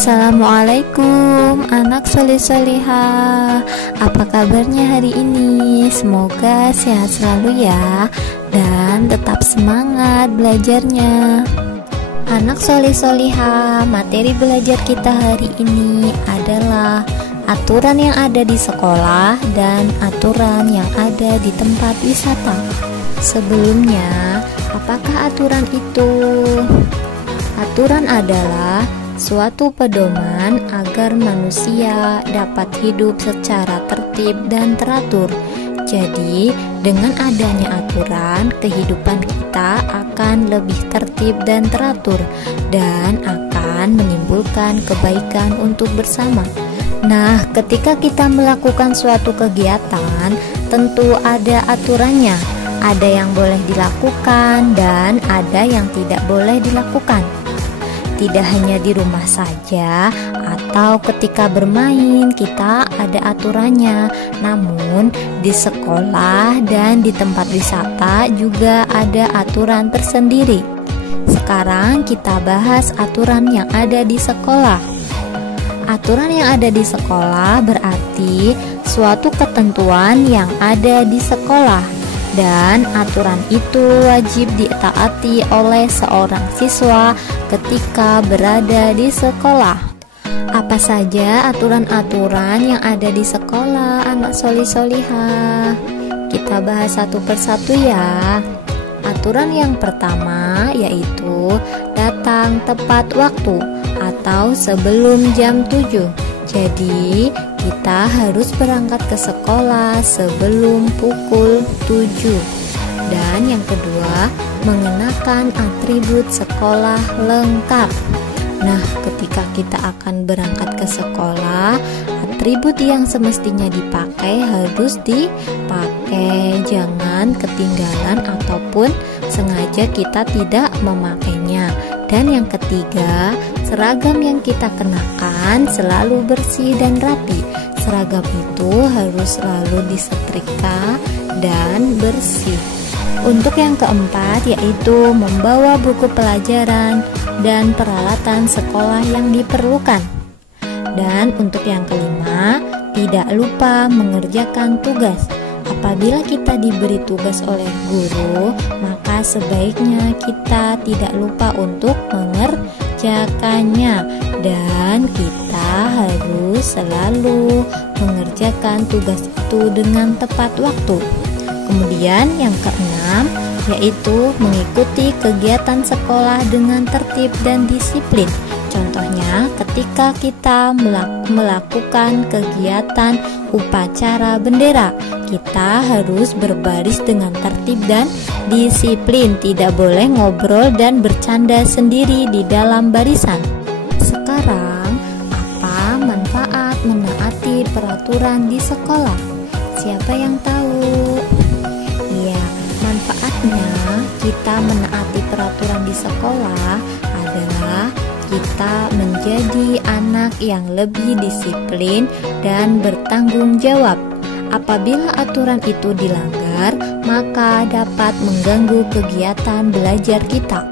Assalamualaikum anak soleh-solehah. Apa kabarnya hari ini? Semoga sehat selalu ya, dan tetap semangat belajarnya. Anak soleh-solehah, materi belajar kita hari ini adalah aturan yang ada di sekolah dan aturan yang ada di tempat wisata. Sebelumnya, apakah aturan itu? Aturan adalah suatu pedoman agar manusia dapat hidup secara tertib dan teratur. Jadi, dengan adanya aturan, kehidupan kita akan lebih tertib dan teratur dan akan menimbulkan kebaikan untuk bersama. Nah, ketika kita melakukan suatu kegiatan, tentu ada aturannya. Ada yang boleh dilakukan dan ada yang tidak boleh dilakukan. Tidak hanya di rumah saja atau ketika bermain kita ada aturannya, namun di sekolah dan di tempat wisata juga ada aturan tersendiri. Sekarang kita bahas aturan yang ada di sekolah. Aturan yang ada di sekolah berarti suatu ketentuan yang ada di sekolah. Dan aturan itu wajib ditaati oleh seorang siswa ketika berada di sekolah. Apa saja aturan-aturan yang ada di sekolah, anak soleh-solehah? Kita bahas satu persatu ya. Aturan yang pertama yaitu datang tepat waktu atau sebelum jam 7. Jadi, kita harus berangkat ke sekolah sebelum pukul 7. Dan yang kedua, mengenakan atribut sekolah lengkap. Nah, ketika kita akan berangkat ke sekolah, atribut yang semestinya dipakai harus dipakai. Jangan ketinggalan ataupun sengaja kita tidak memakainya. Dan yang ketiga, seragam yang kita kenakan selalu bersih dan rapi. Seragam itu harus selalu disetrika dan bersih. Untuk yang keempat yaitu membawa buku pelajaran dan peralatan sekolah yang diperlukan. Dan untuk yang kelima, tidak lupa mengerjakan tugas. Apabila kita diberi tugas oleh guru, maka sebaiknya kita tidak lupa untuk mengerjakannya. Dan kita harus selalu mengerjakan tugas itu dengan tepat waktu. Kemudian yang keenam, yaitu mengikuti kegiatan sekolah dengan tertib dan disiplin. Contohnya ketika kita melakukan kegiatan upacara bendera, kita harus berbaris dengan tertib dan disiplin. Tidak boleh ngobrol dan bercanda sendiri di dalam barisan. Sekarang, apa manfaat menaati peraturan di sekolah? Siapa yang tahu? Ya, manfaatnya kita menaati peraturan di sekolah adalah kita menjadi anak yang lebih disiplin dan bertanggung jawab. Apabila aturan itu dilanggar, maka dapat mengganggu kegiatan belajar kita.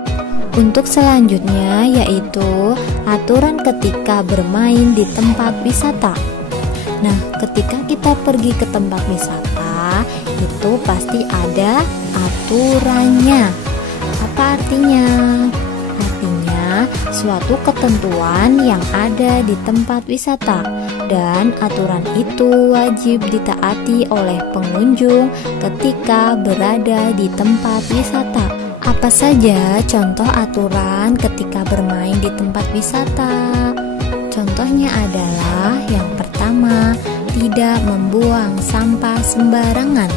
Untuk selanjutnya yaitu aturan ketika bermain di tempat wisata. Nah, ketika kita pergi ke tempat wisata, itu pasti ada aturannya. Apa artinya? Suatu ketentuan yang ada di tempat wisata, dan aturan itu wajib ditaati oleh pengunjung ketika berada di tempat wisata. Apa saja contoh aturan ketika bermain di tempat wisata? Contohnya adalah yang pertama, tidak membuang sampah sembarangan.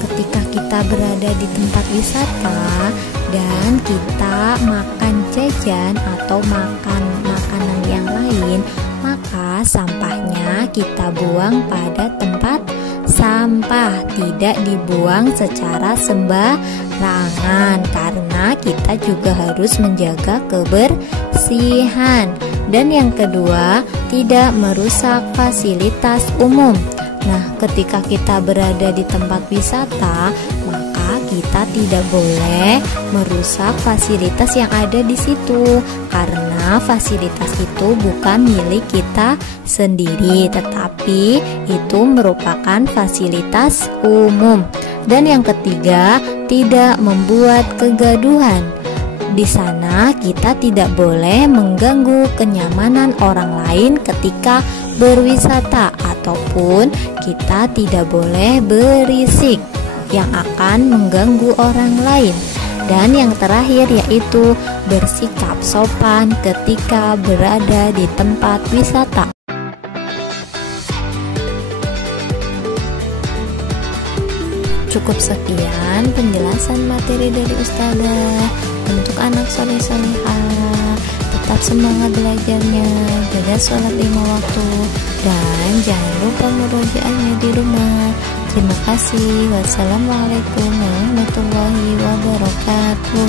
Ketika kita berada di tempat wisata dan kita makan jajan atau makan makanan yang lain, maka sampahnya kita buang pada tempat sampah, tidak dibuang secara sembarangan, karena kita juga harus menjaga kebersihan. Dan yang kedua, tidak merusak fasilitas umum. Nah, ketika kita berada di tempat wisata, maka kita tidak boleh merusak fasilitas yang ada di situ, karena fasilitas itu bukan milik kita sendiri, tetapi itu merupakan fasilitas umum. Dan yang ketiga, tidak membuat kegaduhan. Di sana kita tidak boleh mengganggu kenyamanan orang lain ketika berwisata, ataupun kita tidak boleh berisik yang akan mengganggu orang lain. Dan yang terakhir yaitu bersikap sopan ketika berada di tempat wisata. Cukup sekian penjelasan materi dari Ustazah. Untuk anak soleh-solehah, tetap semangat belajarnya, jaga sholat 5 waktu, dan jangan lupa murojaahnya di rumah. Terima kasih. Wassalamualaikum warahmatullahi wabarakatuh.